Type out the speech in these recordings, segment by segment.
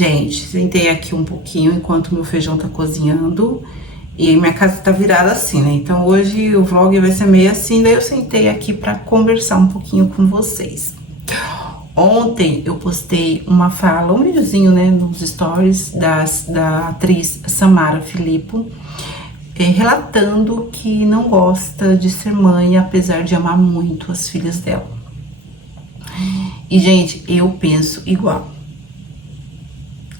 Gente, sentei aqui um pouquinho enquanto meu feijão tá cozinhando e minha casa tá virada assim, né? Então hoje o vlog vai ser meio assim, daí eu sentei aqui pra conversar um pouquinho com vocês. Ontem eu postei uma fala, um videozinho, né, nos stories da atriz Samara Filippo, relatando que não gosta de ser mãe, apesar de amar muito as filhas dela. E, gente, eu penso igual.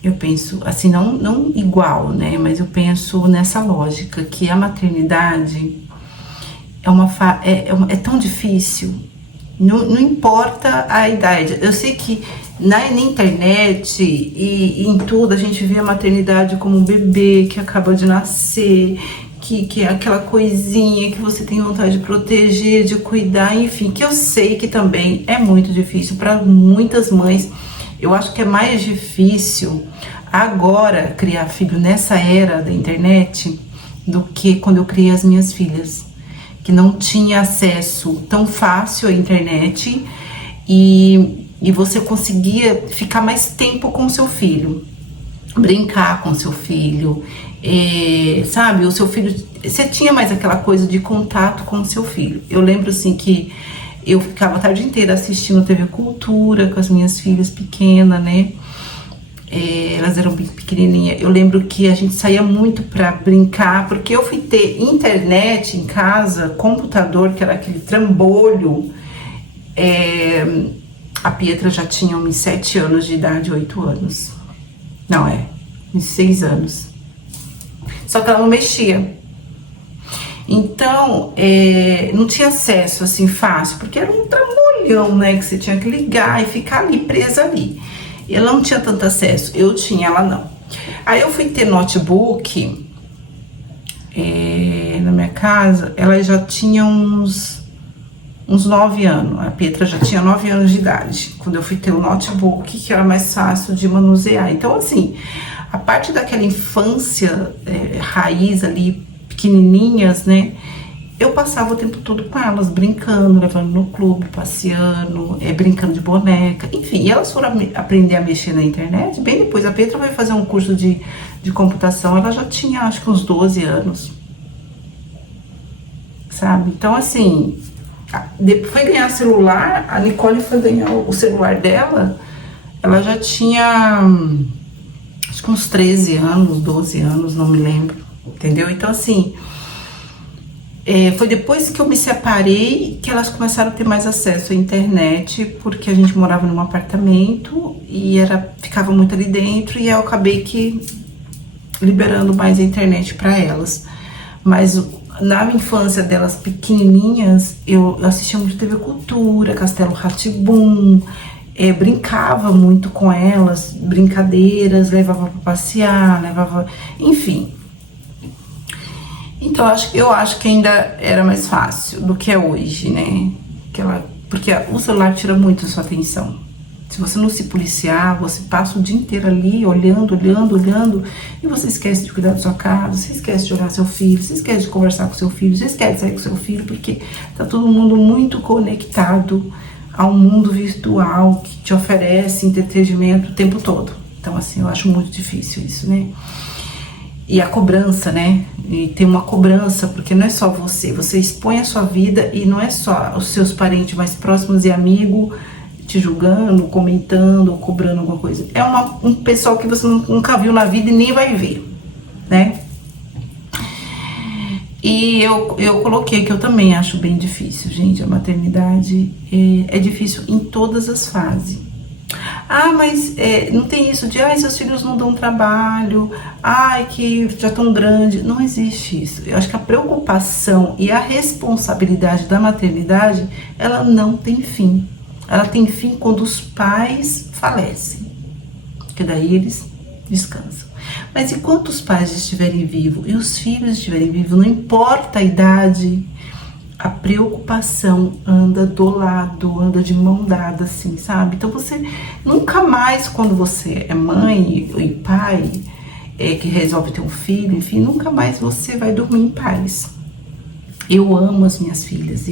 Eu penso, assim, não igual, né? Mas eu penso nessa lógica, que a maternidade é tão difícil, não importa a idade. Eu sei que na internet e em tudo a gente vê a maternidade como um bebê que acaba de nascer, que é aquela coisinha que você tem vontade de proteger, de cuidar, enfim, que eu sei que também é muito difícil para muitas mães. Eu acho que é mais difícil agora criar filho nessa era da internet do que quando eu criei as minhas filhas, que não tinha acesso tão fácil à internet e você conseguia ficar mais tempo com o seu filho, brincar com o seu filho, sabe? O seu filho, você tinha mais aquela coisa de contato com o seu filho. Eu lembro assim que eu ficava a tarde inteira assistindo TV Cultura com as minhas filhas pequenas, né? Elas eram bem pequenininhas. Eu lembro que a gente saía muito pra brincar, porque eu fui ter internet em casa, computador, que era aquele trambolho. A Pietra já tinha uns 7 anos de idade, 8 anos. Não, uns 6 anos. Só que ela não mexia. Então, não tinha acesso assim fácil, porque era um trambolhão, né, que você tinha que ligar e ficar ali, presa ali. E ela não tinha tanto acesso, eu tinha, ela não. Aí eu fui ter notebook na minha casa, ela já tinha uns 9 anos, a Pietra já tinha 9 anos de idade, quando eu fui ter o notebook, que era mais fácil de manusear. Então, assim, a parte daquela infância raiz ali, pequenininhas, né? Eu passava o tempo todo com elas, brincando, levando no clube, passeando, brincando de boneca, enfim. E elas foram aprender a mexer na internet. Bem depois, a Petra vai fazer um curso de computação, ela já tinha, acho que uns 12 anos, sabe? Então, assim, depois foi ganhar celular, a Nicole foi ganhar o celular dela, ela já tinha, acho que uns 13 anos, 12 anos, não me lembro. Entendeu? Então, assim, foi depois que eu me separei que elas começaram a ter mais acesso à internet, porque a gente morava num apartamento e ficava muito ali dentro, e eu acabei que liberando mais a internet para elas. Mas na minha infância delas pequenininhas, eu assistia muito TV Cultura, Castelo Rá-Tim-Bum, brincava muito com elas, brincadeiras, levava para passear, enfim. Então, eu acho que ainda era mais fácil do que é hoje, né? Porque o celular tira muito a sua atenção. Se você não se policiar, você passa o dia inteiro ali, olhando, e você esquece de cuidar da sua casa, você esquece de olhar seu filho, você esquece de conversar com seu filho, você esquece de sair com seu filho, porque tá todo mundo muito conectado ao mundo virtual que te oferece entretenimento o tempo todo. Então, assim, eu acho muito difícil isso, né? E a cobrança, né? E tem uma cobrança, porque não é só você expõe a sua vida e não é só os seus parentes mais próximos e amigos te julgando, comentando, cobrando alguma coisa. É um pessoal que você nunca viu na vida e nem vai ver, né? E eu coloquei que eu também acho bem difícil, gente. A maternidade é difícil em todas as fases. Mas não tem isso de, seus filhos não dão trabalho, que já estão grandes. Não existe isso. Eu acho que a preocupação e a responsabilidade da maternidade, ela não tem fim. Ela tem fim quando os pais falecem, porque daí eles descansam. Mas enquanto os pais estiverem vivos e os filhos estiverem vivos, não importa a idade, a preocupação anda do lado, anda de mão dada, assim, sabe? Então você nunca mais, quando você é mãe e pai, que resolve ter um filho, enfim, nunca mais você vai dormir em paz. Eu amo as minhas filhas,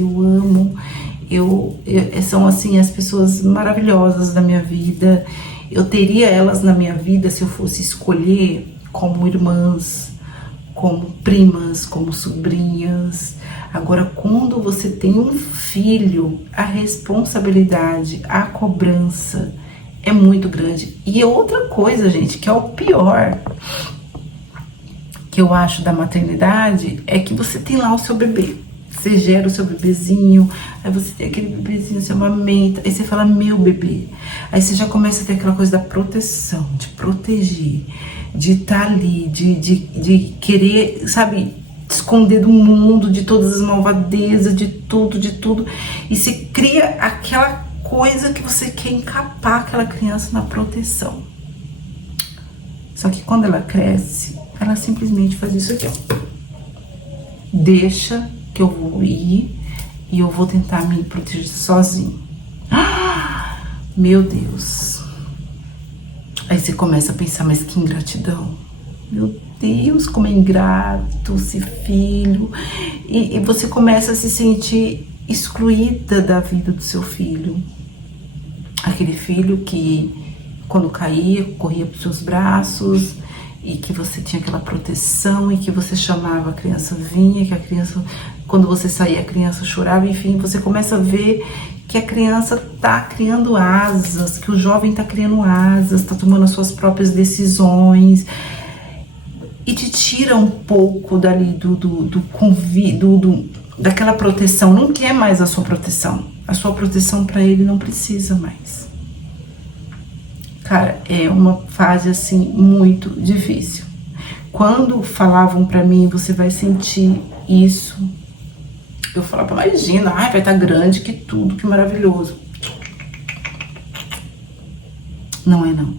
são assim as pessoas maravilhosas da minha vida, Eu teria elas na minha vida se eu fosse escolher como irmãs, como primas, como sobrinhas. Agora, quando você tem um filho, a responsabilidade, a cobrança é muito grande. E outra coisa, gente, que é o pior que eu acho da maternidade, é que você tem lá o seu bebê. Você gera o seu bebezinho, aí você tem aquele bebezinho, você amamenta, aí você fala, meu bebê. Aí você já começa a ter aquela coisa da proteção, de proteger, de estar ali, de querer, sabe, esconder do mundo, de todas as malvadezas, de tudo. E se cria aquela coisa que você quer encapar aquela criança na proteção. Só que quando ela cresce, ela simplesmente faz isso aqui, ó. Deixa que eu vou ir e eu vou tentar me proteger sozinho. Meu Deus. Aí você começa a pensar, mas que ingratidão. Meu Deus, como é ingrato esse filho. E você começa a se sentir excluída da vida do seu filho. Aquele filho que, quando caía, corria para os seus braços, e que você tinha aquela proteção, e que você chamava, a criança vinha, que a criança, quando você saía, a criança chorava, enfim, você começa a ver que a criança tá criando asas, que o jovem tá criando asas, tá tomando as suas próprias decisões, e te tira um pouco dali daquela proteção. Não quer mais a sua proteção para ele não precisa mais. Cara, é uma fase assim muito difícil. Quando falavam pra mim, você vai sentir isso, eu falava, imagina, ai, vai estar grande, que tudo, que maravilhoso. Não é não.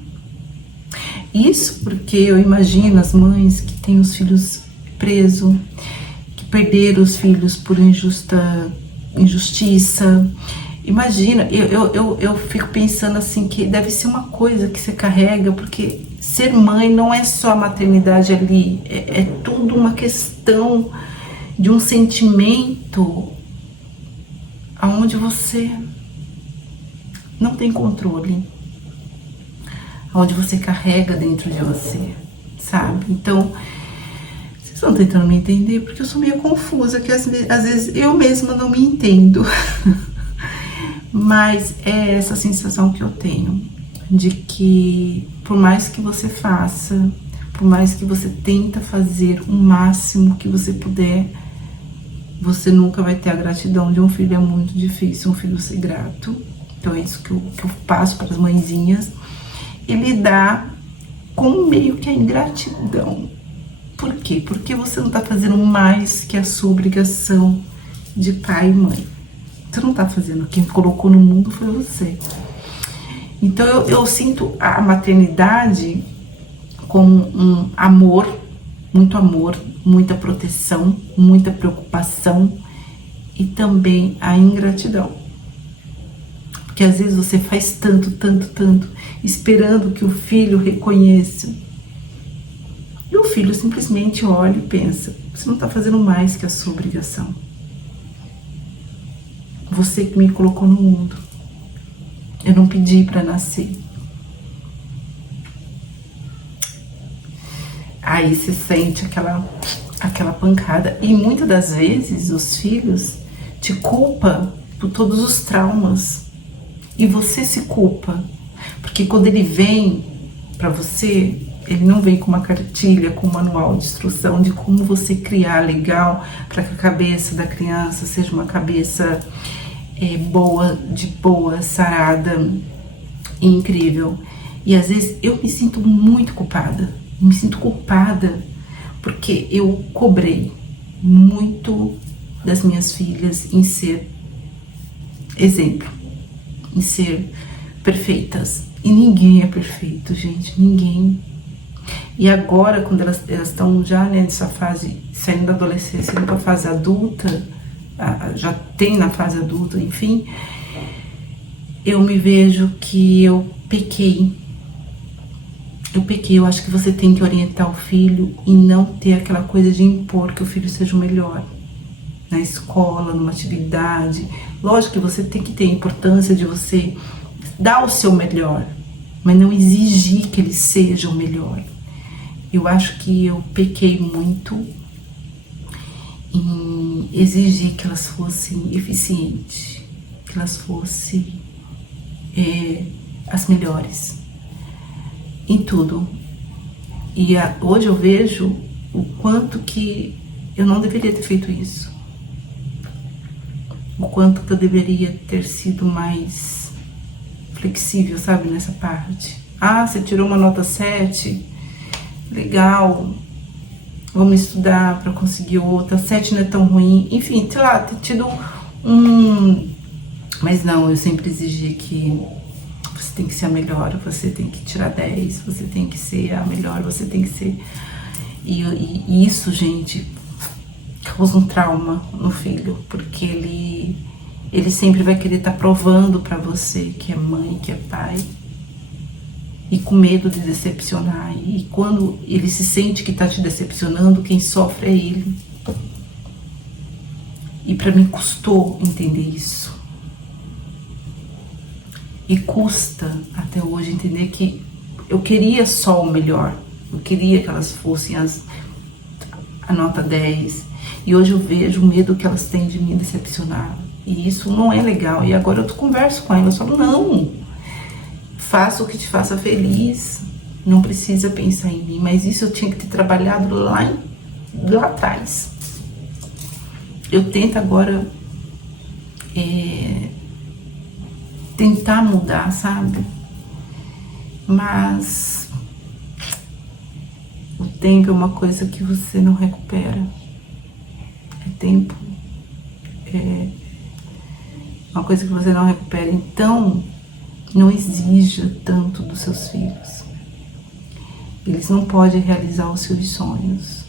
Isso porque eu imagino as mães que têm os filhos presos, que perderam os filhos por injustiça. Imagina, eu fico pensando assim, que deve ser uma coisa que você carrega, porque ser mãe não é só a maternidade ali, é tudo uma questão de um sentimento onde você não tem controle, onde você carrega dentro de você, sabe? Então, vocês estão tentando me entender, porque eu sou meio confusa, que às vezes eu mesma não me entendo. Mas é essa sensação que eu tenho, de que por mais que você faça, por mais que você tenta fazer o máximo que você puder, você nunca vai ter a gratidão de um filho. É muito difícil um filho ser grato. Então é isso que eu passo para as mãezinhas, e lidar com meio que a ingratidão. Por quê? Porque você não tá fazendo mais que a sua obrigação de pai e mãe. Você não tá fazendo, quem colocou no mundo foi você. Então eu sinto a maternidade como um amor, muita proteção, muita preocupação, e também a ingratidão. Porque às vezes você faz tanto, esperando que o filho reconheça. E o filho simplesmente olha e pensa, você não tá fazendo mais que a sua obrigação. Você que me colocou no mundo. Eu não pedi para nascer. Aí você sente aquela pancada. E muitas das vezes os filhos te culpam por todos os traumas. E você se culpa. Porque quando ele vem para você, ele não vem com uma cartilha, com um manual de instrução de como você criar legal para que a cabeça da criança seja uma cabeça boa, sarada e incrível. E às vezes eu me sinto muito culpada. Porque eu cobrei muito das minhas filhas em ser exemplo, em ser perfeitas. E ninguém é perfeito, gente, ninguém. E agora, quando elas estão já nessa fase, saindo da adolescência, indo para a fase adulta, já tem na fase adulta, enfim, eu me vejo que eu pequei. Eu acho que você tem que orientar o filho e não ter aquela coisa de impor que o filho seja o melhor na escola, numa atividade. Lógico que você tem que ter a importância de você dar o seu melhor, mas não exigir que eles sejam melhor. Eu acho que eu pequei muito em exigir que elas fossem eficientes, que elas fossem as melhores em tudo. E hoje eu vejo o quanto que eu não deveria ter feito isso, o quanto que eu deveria ter sido mais flexível, sabe, nessa parte. Ah, você tirou uma nota 7, legal, vamos estudar para conseguir outra, 7 não é tão ruim, enfim, sei lá, ter tido mas não, eu sempre exigi que você tem que ser a melhor, você tem que tirar 10, você tem que ser a melhor, você tem que ser... E isso, gente, causa um trauma no filho, porque ele sempre vai querer estar provando pra você que é mãe, que é pai, e com medo de decepcionar. E quando ele se sente que tá te decepcionando, quem sofre é ele. E pra mim custou entender isso. E custa até hoje entender que eu queria só o melhor. Eu queria que elas fossem a nota 10. E hoje eu vejo o medo que elas têm de me decepcionar. E isso não é legal. E agora eu converso com elas, falo, não, faça o que te faça feliz. Não precisa pensar em mim. Mas isso eu tinha que ter trabalhado lá atrás. Eu tento agora tentar mudar, sabe? Mas o tempo é uma coisa que você não recupera. Tempo é uma coisa que você não recupera. Então, não exija tanto dos seus filhos. Eles não podem realizar os seus sonhos.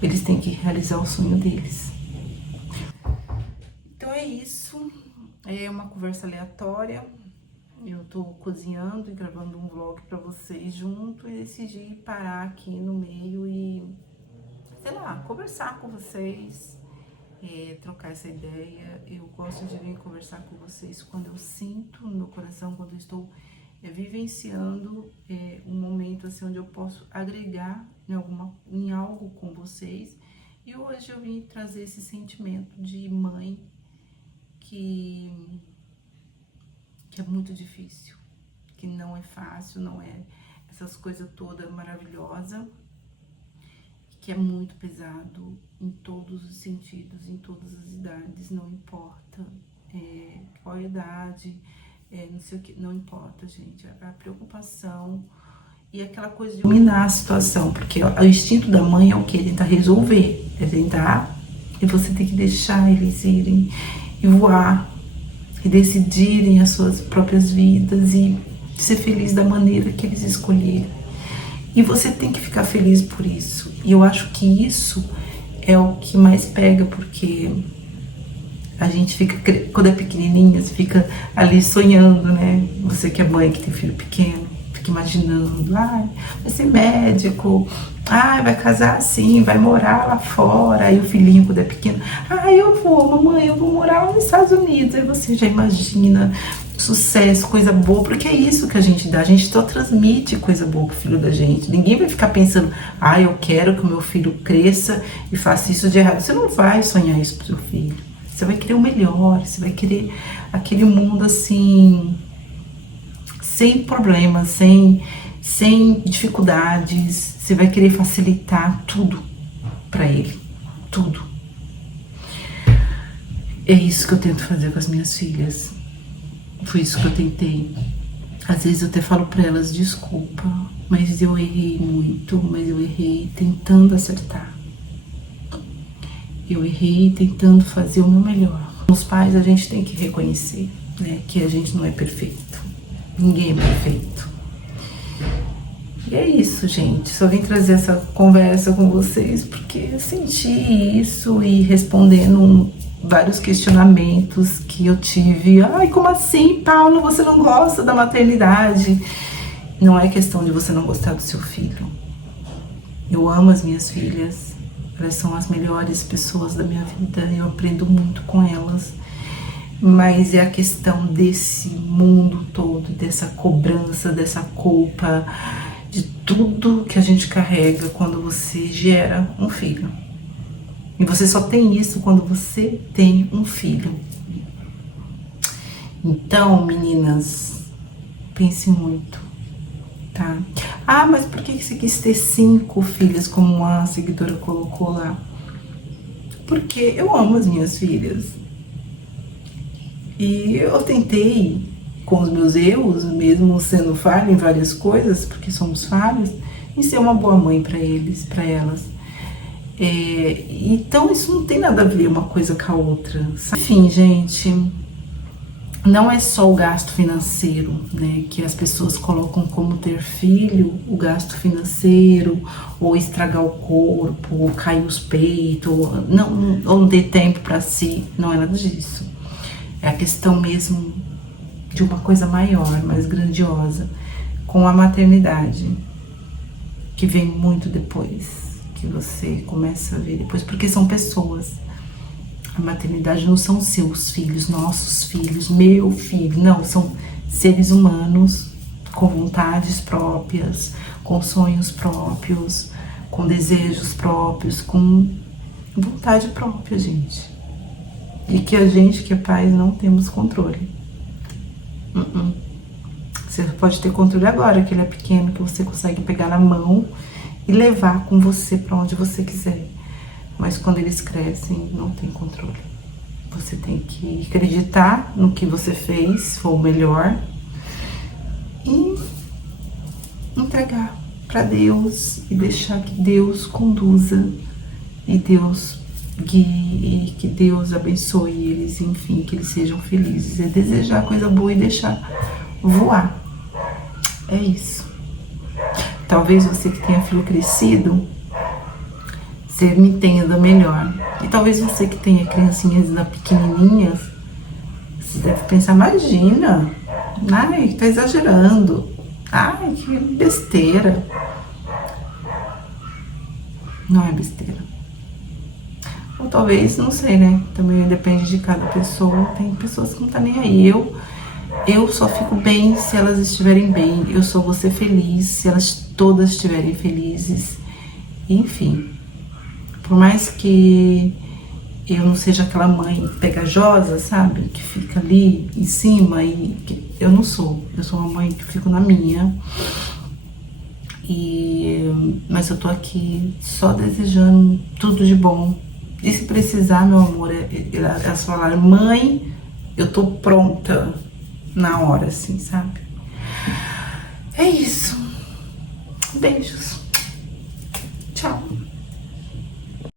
Eles têm que realizar o sonho deles. Então é isso. É uma conversa aleatória. Eu tô cozinhando e gravando um vlog pra vocês junto e decidi parar aqui no meio e, sei lá, conversar com vocês, trocar essa ideia. Eu gosto de vir conversar com vocês quando eu sinto no meu coração, quando eu estou vivenciando um momento assim onde eu posso agregar em algo com vocês. E hoje eu vim trazer esse sentimento de mãe que é muito difícil, que não é fácil, não é essas coisas todas maravilhosas, que é muito pesado em todos os sentidos, em todas as idades, não importa qual a idade, não sei o que, não importa, gente. A preocupação e aquela coisa de dominar a situação, porque o instinto da mãe é o quê? Tentar resolver, tentar, e você tem que deixar eles irem e voar, e decidirem as suas próprias vidas e ser feliz da maneira que eles escolherem. E você tem que ficar feliz por isso. E eu acho que isso é o que mais pega, porque a gente fica, quando é pequenininha, você fica ali sonhando, né? Você que é mãe, que tem filho pequeno, fica imaginando, vai ser médico, vai casar assim, vai morar lá fora. Aí o filhinho, quando é pequeno, eu vou, mamãe, eu vou morar lá nos Estados Unidos. Aí você já imagina sucesso, coisa boa, porque é isso que a gente dá, a gente só transmite coisa boa pro filho da gente. Ninguém vai ficar pensando, eu quero que o meu filho cresça e faça isso de errado. Você não vai sonhar isso pro seu filho, você vai querer o melhor, você vai querer aquele mundo assim, sem problemas, sem dificuldades, você vai querer facilitar tudo pra ele, tudo. É isso que eu tento fazer com as minhas filhas. Foi isso que eu tentei. Às vezes eu até falo pra elas, desculpa, mas eu errei muito, mas eu errei tentando acertar. Eu errei tentando fazer o meu melhor. Os pais, a gente tem que reconhecer, né, que a gente não é perfeito. Ninguém é perfeito. E é isso, gente. Só vim trazer essa conversa com vocês porque eu senti isso e respondendo vários questionamentos que eu tive. Como assim, Paulo, você não gosta da maternidade? Não é questão de você não gostar do seu filho. Eu amo as minhas filhas. Elas são as melhores pessoas da minha vida. Eu aprendo muito com elas. mas é a questão desse mundo todo, dessa cobrança, dessa culpa, de tudo que a gente carrega quando você gera um filho. E você só tem isso quando você tem um filho. Então, meninas, pense muito, tá? Ah, mas por que você quis ter 5 filhas, como a seguidora colocou lá? Porque eu amo as minhas filhas. E eu tentei, com os meus erros, mesmo sendo falha em várias coisas, porque somos falhos, em ser uma boa mãe para eles, para elas. Então isso não tem nada a ver uma coisa com a outra. Enfim, gente, não é só o gasto financeiro, né, que as pessoas colocam como ter filho, o gasto financeiro, ou estragar o corpo, ou cair os peitos, ou não ter tempo para si, não é nada disso. É a questão mesmo de uma coisa maior, mais grandiosa, com a maternidade, que vem muito depois, que você começa a ver depois, porque são pessoas. A maternidade não são seus filhos, nossos filhos, meu filho, não, são seres humanos com vontades próprias, com sonhos próprios, com desejos próprios, com vontade própria, gente. E que a gente que é pai não temos controle. Você pode ter controle agora, que ele é pequeno, que você consegue pegar na mão e levar com você para onde você quiser. Mas quando eles crescem, não tem controle. Você tem que acreditar no que você fez, foi o melhor, e entregar para Deus e deixar que Deus conduza e Deus guie, e que Deus abençoe eles, enfim, que eles sejam felizes. É desejar coisa boa e deixar voar. É isso. Talvez você que tenha filho crescido, você me entenda melhor. E talvez você que tenha criancinhas ainda pequenininhas, você deve pensar, imagina, ai, tá exagerando, ai, que besteira. Não é besteira. Ou talvez, não sei, né, também depende de cada pessoa, tem pessoas que não tá nem aí. Eu só fico bem se elas estiverem bem, eu só vou ser feliz se elas todas estiverem felizes, enfim. Por mais que eu não seja aquela mãe pegajosa, sabe? Que fica ali em cima, eu não sou. Eu sou uma mãe que fico na minha. Mas eu tô aqui só desejando tudo de bom. E se precisar, meu amor, elas falaram, mãe, eu tô pronta na hora, assim, sabe? É isso. Beijos.